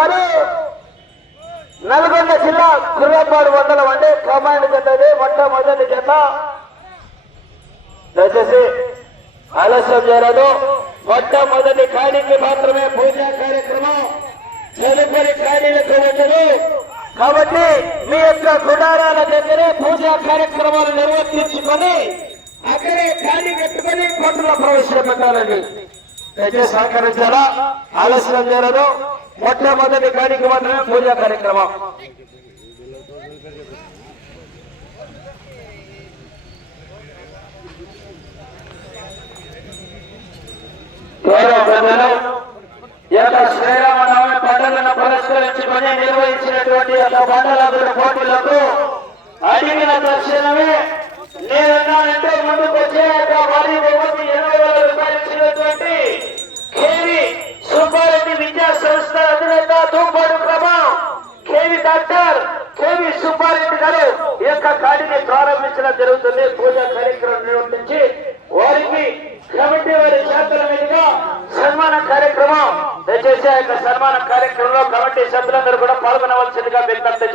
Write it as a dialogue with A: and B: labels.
A: కానీ నల్గొండ జిల్లా కుర్రపాడు వందల అంటే కమాండ్ జతది మొట్టమొదటి జత. దయచేసి ఆలస్యం చేయరాదు. మొట్టమొదటి ఖాళీకి మాత్రమే పూజా కార్యక్రమం తదుపరి ఖాళీలకు వచ్చను కాబట్టి మీ యొక్క గుడారాల దగ్గరే పూజా కార్యక్రమాలు నిర్వర్తించుకొని అక్కడే ఖాళీ కట్టుకొని పట్టుల ప్రవేశపెట్టాలండి. దయచేసి సహకరించాలా? ఆలస్యం చేయరాదు. మొట్టమొదటి కార్యక్రమం మాత్రమే పూజా కార్యక్రమం ఈ యొక్క శ్రీరామనవమి పండుగను పురస్కరించుకొని నిర్వహించినటువంటి యొక్క బండలాదుల పోటీలకు అడిగిన దర్శనమే నేనున్నానంటే ముందుకు వచ్చే యొక్క ఘనంగా జరుగుతుంది పూజా కార్యక్రమం నిర్వర్తించి వారికి కమిటీ వారి చేతుల మీదుగా సన్మాన కార్యక్రమం. దయచేసి ఆ యొక్క సన్మాన కార్యక్రమంలో కమిటీ సభ్యులందరూ కూడా పాల్గొనవలసిందిగా విజ్ఞప్తి